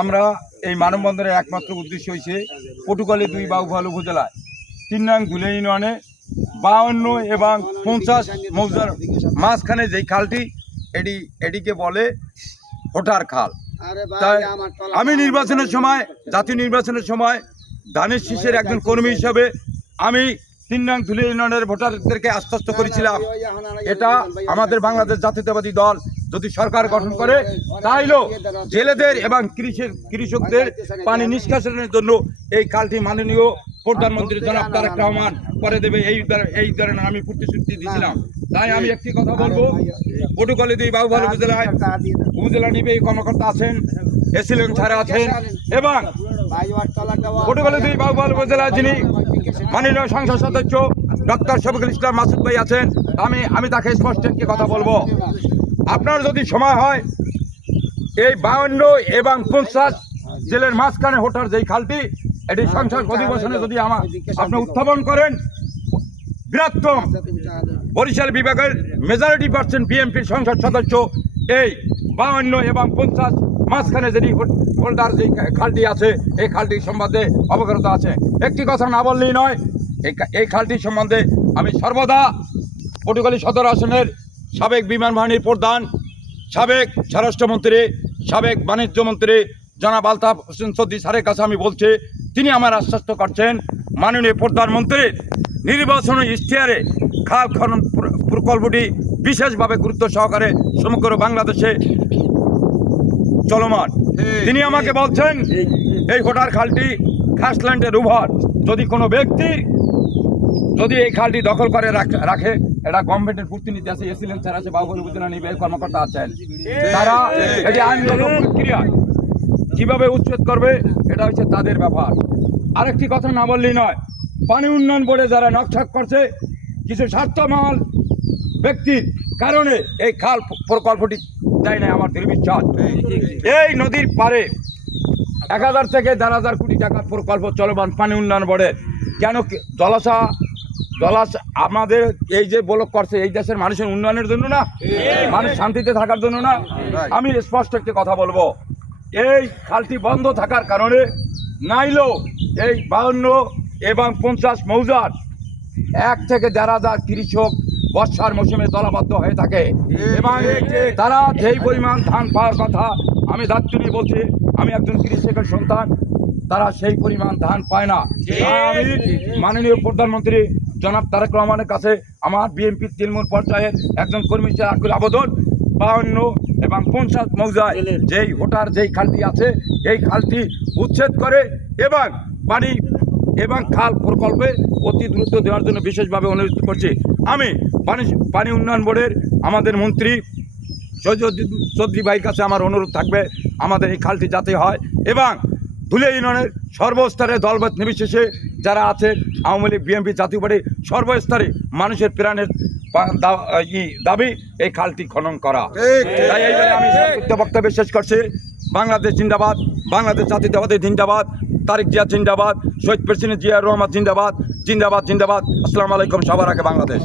আমরা এই মানববন্ধনের একমাত্র উদ্দেশ্য হয়েছে পটুয়াখালী 2 বাউফল উপজেলায় 3 নং ধুলে ইউনিয়নে 52 এবং 50 মৌজার মাঝখানে যেই খালটি এটিকে বলে হোটার খাল। তাই আমি নির্বাচনের সময়, জাতীয় নির্বাচনের সময় ধানের শীষের একজন কর্মী হিসাবে আমি 3 নং ধুলে ইউনিয়নের ভোটারদেরকে আশ্বস্ত করেছিলাম, এটা আমাদের বাংলাদেশ জাতীয়তাবাদী দল যদি সরকার গঠন করে তাইলেও জেলেদের এবং কৃষকদের পানি নিষ্কাশনের জন্য এই খালটি মাননীয় প্রধানমন্ত্রী জনাব তারেক রহমান করে দেবে, এই ধরনের আমি প্রতিশ্রুতি দিয়েছিলাম। তাই আমি একটি কথা বলবো, পটুয়াখালী 2 বাউফল উপজেলা নির্বাহী কর্মকর্তা আছেন, এসিলেন্ট ছাড়া আছেন এবং পটুয়াখালী 2 বাউফল উপজেলায় যিনি মাননীয় সংসদ সদস্য ডক্টর শফিকুল ইসলাম মাসুদ ভাই আছেন, আমি তাকে স্পষ্ট একটি কথা বলবো, আপনার যদি সময় হয় এই 52 এবং 50 জেলের মাঝখানে হোটার যেই খালটি, এটি সংসদ অধিবেশনে যদি আপনি উত্থাপন করেন, বৃহত্তম বরিশাল বিভাগের মেজরিটি পার্সেন্ট বিএনপির সংসদ সদস্য এই 52 এবং 50 মাঝখানে যেটি হোল্ডার যে খালটি আছে এই খালটির সম্বন্ধে অবগত আছে। একটি কথা না বললেই নয়, এই খালটির সম্বন্ধে আমি সর্বদা পটুয়াখালী সদর আসনের সাবেক বিমান বাহিনীর প্রধান, সাবেক স্বরাষ্ট্রমন্ত্রী, সাবেক বাণিজ্য মন্ত্রী জনাব আলতাফ হোসেন চৌধুরী স্যারের কাছে আমি বলছি, তিনি আমার আশ্বস্ত করছেন মাননীয় প্রধানমন্ত্রীর নির্বাচনী ইশতেহারে খাল খনন প্রকল্পটি বিশেষভাবে গুরুত্ব সহকারে সমগ্র বাংলাদেশে চলমান। তিনি আমাকে বলছেন এই হোটার খালটি খাসল্যান্ডের উভর, যদি কোনো ব্যক্তি যদি এই খালটি দখল করে রাখে, এটা গভর্নমেন্টের প্রতিনিধি আছে, এসিলেন্ট স্যার আছে, বাউফল উপজেলা নির্বাহী কর্মকর্তা আছেন, তারা এটি আইনগত প্রক্রিয়া কিভাবে উচ্ছেদ করবে এটা হচ্ছে তাদের ব্যাপার। আরেকটি কথা না বললেই নয়, পানি উন্নয়ন বোর্ডে যারা নকশা করছে কিছু স্বার্থমহল ব্যক্তির কারণে এই খাল প্রকল্পটি দেয় না আমার দৃঢ় বিশ্বাস। এই নদীর পারে 1000 থেকে 1,000 কোটি টাকার প্রকল্প চলমান পানি উন্নয়ন বোর্ডের, কেন জলাশয় আমাদের এই যে ব্লক করছে এই দেশের মানুষের উন্নয়নের জন্য না, মানুষ শান্তিতে থাকার জন্য না। আমি স্পষ্ট একটি কথা বলবো, এই খালটি বন্ধ থাকার কারণে নাইলেও এই 52 এবং 50 মৌজার 1 থেকে 1,000 কৃষক বর্ষার মৌসুমে জলাবদ্ধ হয়ে থাকে এবং তারা যেই পরিমাণ ধান পাওয়ার কথা, আমি দায়িত্ব নিয়ে বলছি, আমি একজন কৃষকের সন্তান, তারা সেই পরিমাণ ধান পায় না। আমি মাননীয় প্রধানমন্ত্রী জনাব তারেক রহমানের কাছে আমার বিএনপি তৃণমূল পর্যায়ের একজন কর্মী হিসেবে আকুল আবেদন, 52 এবং 50 মৌজায় যেই হোটার যেই খালটি আছে এই খালটি উচ্ছেদ করে এবং পানি এবং খাল প্রকল্পে অতি দ্রুত দেওয়ার জন্য বিশেষভাবে অনুরোধ করছি। আমি পানি উন্নয়ন বোর্ডের আমাদের মন্ত্রী চৌধুরী ভাইয়ের কাছে আমার অনুরোধ থাকবে, আমাদের এই খালটি যাতে হয় এবং ধুলে ইউনিয়নের সর্বস্তরে দলভেদ নির্বিশেষে যারা আছে, আওয়ামী লীগ, বিএনপি, জাতীয় পার্টি, সর্বস্তরে মানুষের প্রাণের দাবি এই খালটি খনন করা। তাই এইভাবে আমি বক্তব্য শেষ করছি। বাংলাদেশ জিন্দাবাদ, বাংলাদেশ জাতীয়তাবাদী জিন্দাবাদ, তারেক জিয়া জিন্দাবাদ, শহীদ প্রেসিডেন্ট জিয়া রহমান জিন্দাবাদ, জিন্দাবাদ জিন্দাবাদ। আসসালামু আলাইকুম, সবার আগে বাংলাদেশ।